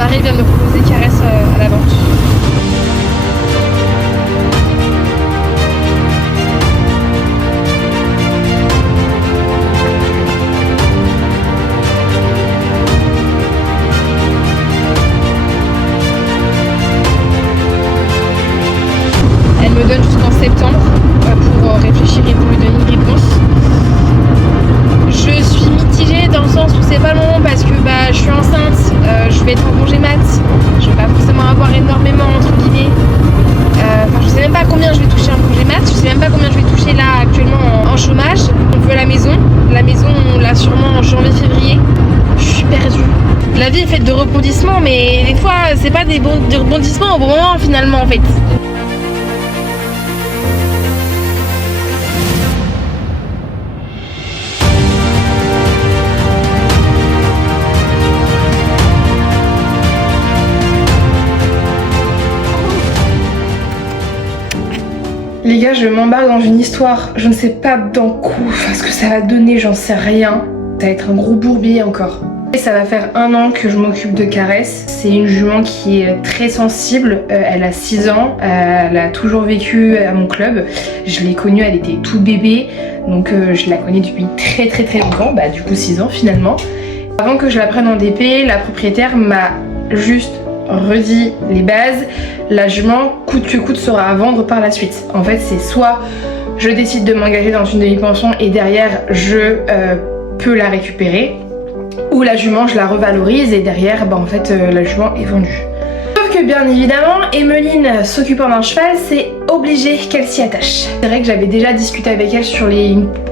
mari vient de proposer Caresse à la vente. Elle me donne jusqu'en septembre pour réfléchir et pour lui donner une réponse. Je suis mitigée dans le sens où c'est pas long parce que je suis enceinte, je vais être en congé mat, je vais pas forcément avoir énormément entre guillemets. Je sais même pas combien je vais toucher en congé mat, je sais même pas combien je vais toucher là actuellement en chômage. On veut la maison on l'a sûrement en janvier-février. Je suis perdue. La vie est faite de rebondissements, mais des fois c'est pas des rebondissements au bon moment finalement en fait. Les gars, je m'embarque dans une histoire, je ne sais pas dans quoi, ce que ça va donner, j'en sais rien. Ça va être un gros bourbier encore. Et ça va faire 1 an que je m'occupe de Caresse. C'est une jument qui est très sensible, elle a 6 ans, elle a toujours vécu à mon club. Je l'ai connue, elle était tout bébé, donc je la connais depuis très longtemps, du coup 6 ans finalement. Avant que je la prenne en DP, la propriétaire m'a juste redit les bases. La jument coûte que coûte sera à vendre par la suite. En fait c'est soit je décide de m'engager dans une demi-pension et derrière je peux la récupérer, ou la jument je la revalorise et derrière en fait la jument est vendue. Sauf que bien évidemment Emeline s'occupant d'un cheval, c'est obligé qu'elle s'y attache. C'est vrai que j'avais déjà discuté avec elle sur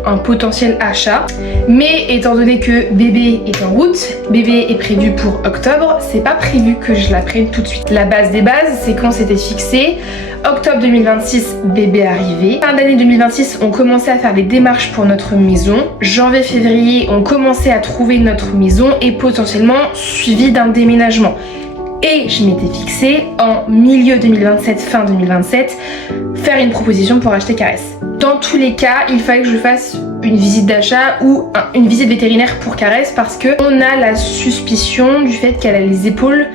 un potentiel achat, mais étant donné que bébé est en route, bébé est prévu pour octobre, c'est pas prévu que je la prenne tout de suite. La base des bases, c'est qu'on s'était fixé octobre 2026, bébé arrivé. Fin d'année 2026, on commençait à faire les démarches pour notre maison. Janvier-février, on commençait à trouver notre maison et potentiellement suivi d'un déménagement. Et je m'étais fixée en milieu 2027, fin 2027, faire une proposition pour acheter Caresse. Dans tous les cas, il fallait que je fasse une visite d'achat ou une visite vétérinaire pour Caresse parce qu'on a la suspicion du fait qu'elle a les épaules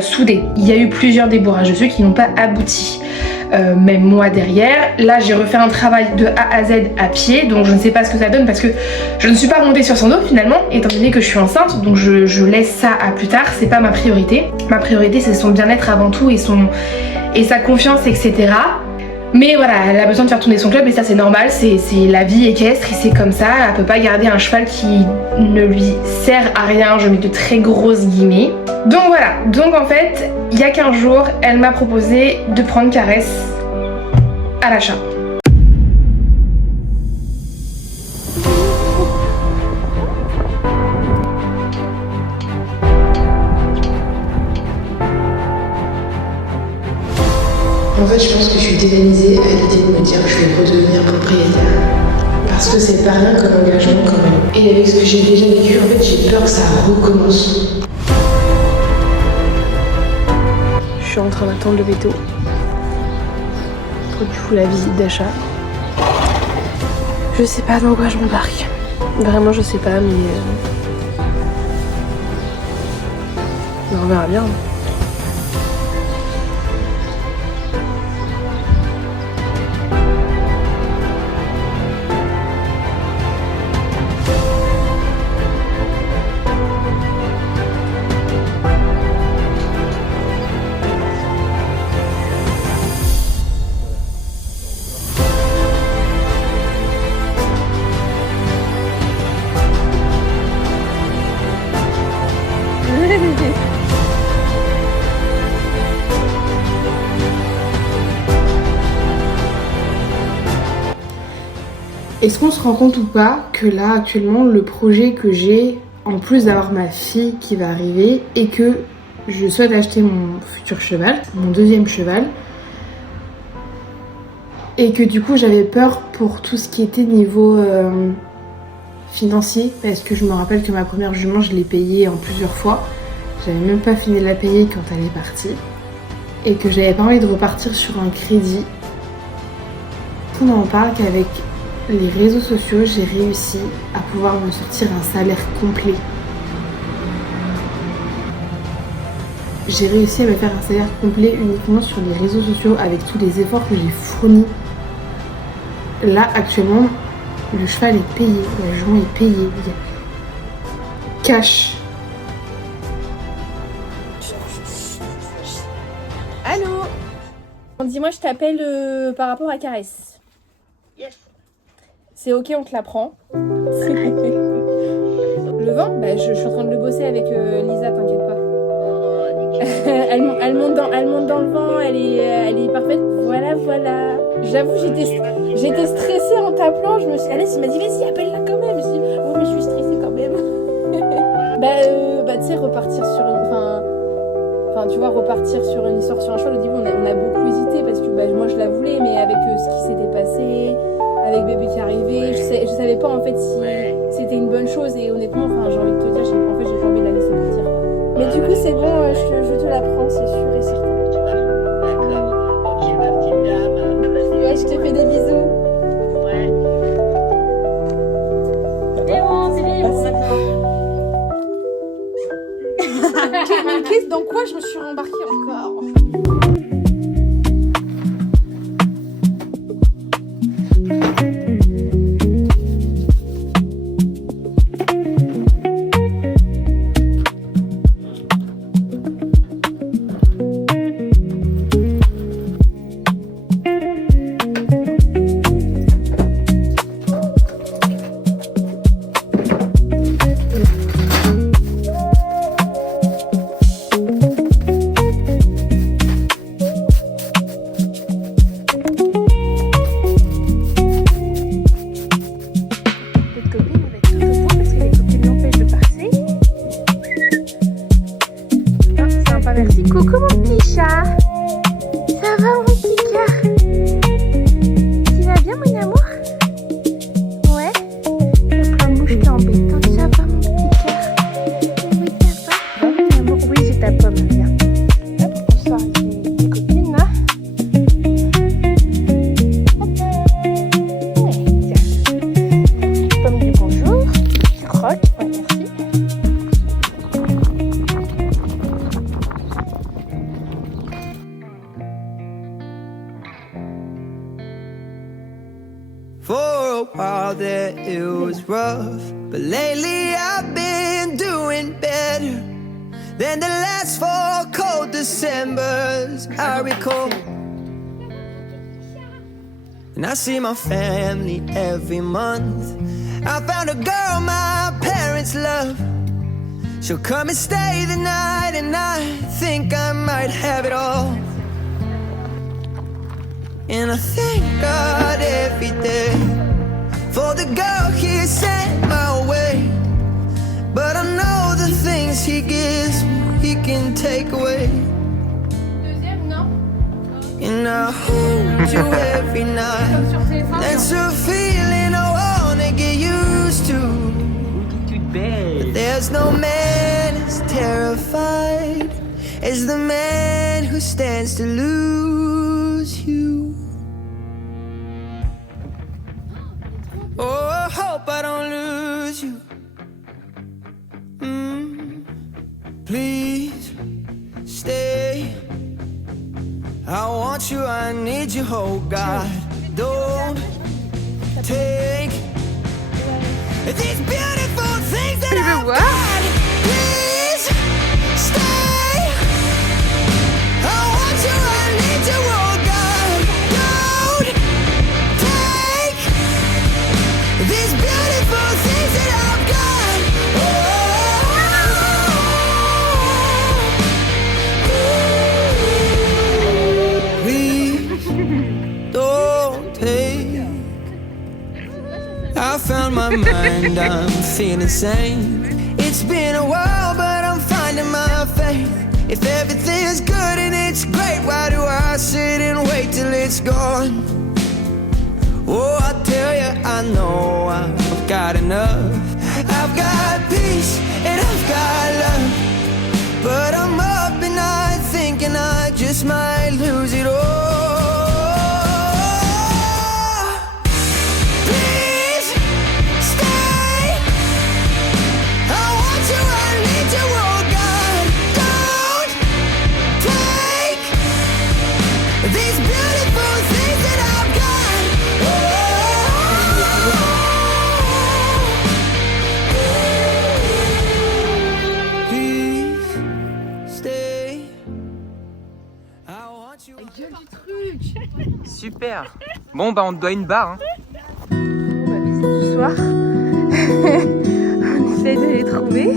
soudées. Il y a eu plusieurs débourrages de qui n'ont pas abouti. Même moi derrière, là j'ai refait un travail de A à Z à pied, donc je ne sais pas ce que ça donne parce que je ne suis pas montée sur son dos finalement, étant donné que je suis enceinte, donc je laisse ça à plus tard, c'est pas ma priorité. Ma priorité c'est son bien-être avant tout et sa confiance, etc. Mais voilà, elle a besoin de faire tourner son club et ça c'est normal, c'est la vie équestre et c'est comme ça, elle peut pas garder un cheval qui ne lui sert à rien, je mets de très grosses guillemets. Donc voilà, donc en fait, il y a 15 jours, elle m'a proposé de prendre Caresse à l'achat. En fait, je pense que je suis tétanisée à l'idée de me dire que je vais redevenir propriétaire. Parce que c'est pas rien comme engagement quand même. Et avec ce que j'ai déjà vécu, en fait, j'ai peur que ça recommence. Je suis en train d'attendre le veto pour du coup la visite d'achat. Je sais pas dans quoi je m'embarque. Vraiment, je sais pas, mais on verra bien. Est-ce qu'on se rend compte ou pas que là actuellement le projet que j'ai, en plus d'avoir ma fille qui va arriver et que je souhaite acheter mon futur cheval, mon deuxième cheval, et que du coup j'avais peur pour tout ce qui était niveau financier, parce que je me rappelle que ma première jument je l'ai payée en plusieurs fois, j'avais même pas fini de la payer quand elle est partie, et que j'avais pas envie de repartir sur un crédit. On en parle qu'avec les réseaux sociaux, j'ai réussi à pouvoir me sortir un salaire complet. J'ai réussi à me faire un salaire complet uniquement sur les réseaux sociaux avec tous les efforts que j'ai fournis. Là, actuellement, le cheval est payé, la jument est payée. Cash. Allô? Dis-moi, je t'appelle par rapport à Caresse. Yes. C'est ok, on te la prend. Le vent? Bah, je suis en train de le bosser avec Lisa, t'inquiète pas. elle monte dans le vent, elle est parfaite. Voilà. J'avoue, j'étais stressée en t'appelant. Alice m'a dit, vas-y, appelle-la quand même. Je me suis dit, oh, mais je suis stressée quand même. Tu sais, repartir sur une. Enfin, tu vois, repartir sur une histoire sur un cheval, au début, on a beaucoup hésité parce que moi, je la voulais, mais avec ce qui s'était passé, avec bébé qui arrivait, je savais pas en fait si c'était une bonne chose. Et honnêtement, j'ai envie de te dire, j'ai pas envie de la laisser partir. Mais du coup, c'est bon, je te la prends, c'est sûr et certain. Ouais, je te fais des bisous. Qu'est-ce dans quoi je me suis rembarquée encore? Merci. Coucou mon petit chat. Ça va mon petit cœur? Tu vas bien mon amour? Ouais. Le plein de bouche qui est embêtante. Ça va mon petit cœur? Oui, ça va. Mon amour, oui, j'ai ta pomme. Viens. Hop, bonsoir tes copines là. Ouais, tiens. Pomme du bonjour. Tu croques. Ouais, merci. For a while there it was rough, but lately I've been doing better than the last 4 cold Decembers I recall. And I see my family every month. I found a girl my parents love. She'll come and stay the night, and I think I might have it all. And I thank God every day for the girl He sent my way. But I know the things He gives me, He can take away. And I hold you every night. That's a feeling I wanna get used to. But there's no man as terrified as the man who stands to lose you. Oh, I hope I don't lose you. Please stay. I want you, I need you, oh God. Don't take these beautiful things that I've got. Please stay. I want you, I need you, oh God. Don't take these beautiful things that I've got. Please don't take. I found my mind, I'm feeling sane. It's been a while, but I'm finding my faith. If everything's good and it's great, why do I sit and wait till it's gone? Oh, I tell you, I know I've got enough. I've got peace and I've got love, but I'm up at night thinking I just might lose it all. Please stay. I want you, I need you, oh God. Don't Super. Bon bah on te doit une barre. Hein. Bon bah visite du soir. On essaye de les trouver.